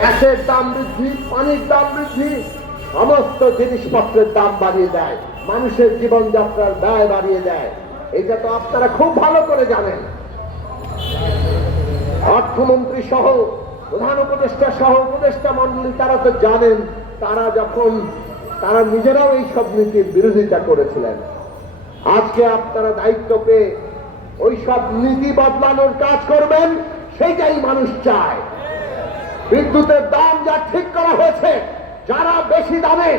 গ্যাসের দাম বৃদ্ধি, পানির দাম বৃদ্ধি, সমস্ত জিনিসপত্রের দাম বাড়িয়ে দেয়, মানুষের জীবনযাত্রার ব্যয় বাড়িয়ে দেয়। এটা তো আপনারা খুব ভালো করে জানেন। অর্থমন্ত্রী সহ, প্রধান উপদেষ্টা সহ উপদেষ্টা মন্ডলী তারা তো জানেন। তারা নিজেরাও এই সব নীতির বিরোধিতা করেছিলেন। আজকে আপনারা দায়িত্ব পেয়ে ওই সব নীতি বদলানোর কাজ করবেন, সেইটাই মানুষ চায়। বিদ্যুতের দাম যা ঠিক করা হয়েছে, যারা বেশি দামে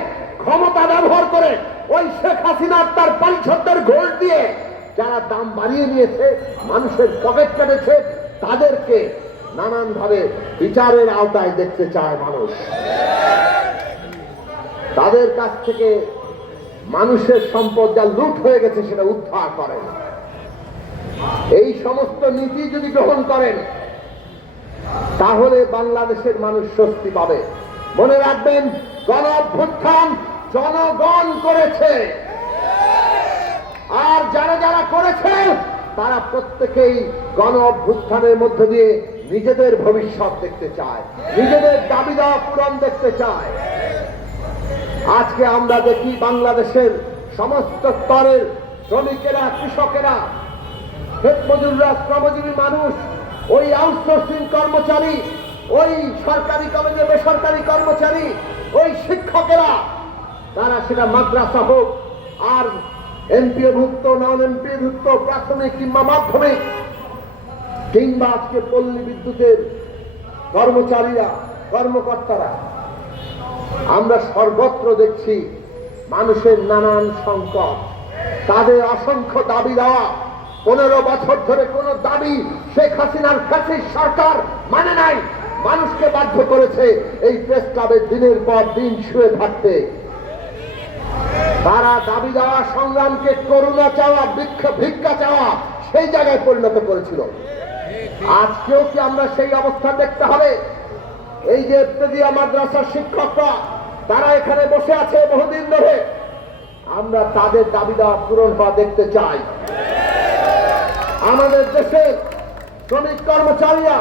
ক্ষমতা ব্যবহার করে ওই শেখ হাসিনার তার পরিষদের ঘোষ দিয়ে যারা দাম বাড়িয়ে নিয়েছে, মানুষের পকেট কেটেছে, তাদেরকে নানানভাবে বিচারের আওতায় দেখতে চায় মানুষ। তাদের কাছ থেকে মানুষের সম্পদ যা লুট হয়ে গেছে সেটা উদ্ধার করেন। এই সমস্ত নীতি যদি গ্রহণ করেন, তাহলে বাংলাদেশের মানুষ স্বস্তি পাবে। মনে রাখবেন, গণ অভ্যুত্থান জনগণ করেছে, আর যারা যারা করেছে তারা প্রত্যেকেই গণ অভ্যুত্থানের মধ্য দিয়ে নিজেদের ভবিষ্যৎ দেখতে চায়, নিজেদের দাবি দাওয়া পূরণ দেখতে চায়। আজকে আমরা দেখি বাংলাদেশের সমস্ত স্তরের শ্রমিকেরা, কৃষকেরা, ক্ষেত মজুররা, শ্রমজীবী মানুষ, ওই আউটসোর্সিং কর্মচারী, ওই সরকারি কলেজে বেসরকারি কর্মচারী, ওই শিক্ষকেরা, তারা সেটা মাদ্রাসা হোক আর এমপিওভুক্ত, নন এমপিওভুক্ত, প্রাথমিক কিংবা মাধ্যমিক, কিংবা আজকে পল্লী বিদ্যুতের কর্মচারীরা, কর্মকর্তারা, আমরা সর্বত্র দেখছি মানুষের নানান সংকট, তাদের অসংখ্য দাবি দেওয়া। 15 বছর ধরে কোন দাবি শেখ হাসিনার ফ্যাসিস্ট সরকার মানে নাই, মানুষকে বাধ্য করেছে এই প্রেস ক্লাবে দিনের পর দিন শুয়ে থাকতে। তারা দাবি দেওয়া সংগ্রামকে করুণা চাওয়া, ভিক্ষা চাওয়া সেই জায়গায় পরিণত করেছিল। আজকেও কি আমরা সেই অবস্থা দেখতে হবে? এই যে ইবতেদাইয়া মাদ্রাসার শিক্ষকরা, তারা এখানে বসে আছে বহুদিন ধরে, আমরা তাদের দাবি দেওয়া পূরণ হওয়া দেখতে চাই। আমাদের দেশের শ্রমিক কর্মচারীরা,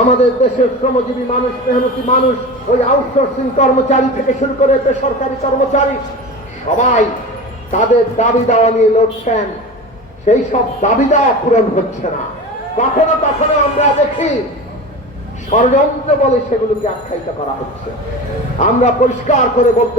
আমাদের দেশের শ্রমজীবী মানুষ, মেহনতি মানুষ, ওই আউটসোর্সিং কর্মচারী থেকে শুরু করে বেসরকারি কর্মচারী, সবাই তাদের দাবি দেওয়া নিয়ে লড়ছেন। সেই সব দাবি দেওয়া পূরণ হচ্ছে না। কখনো কখনো আমরা দেখি ষড়যন্ত্র বলে সেগুলোকে আখ্যায়িত করা হচ্ছে। আমরা পরিষ্কার করে বলতে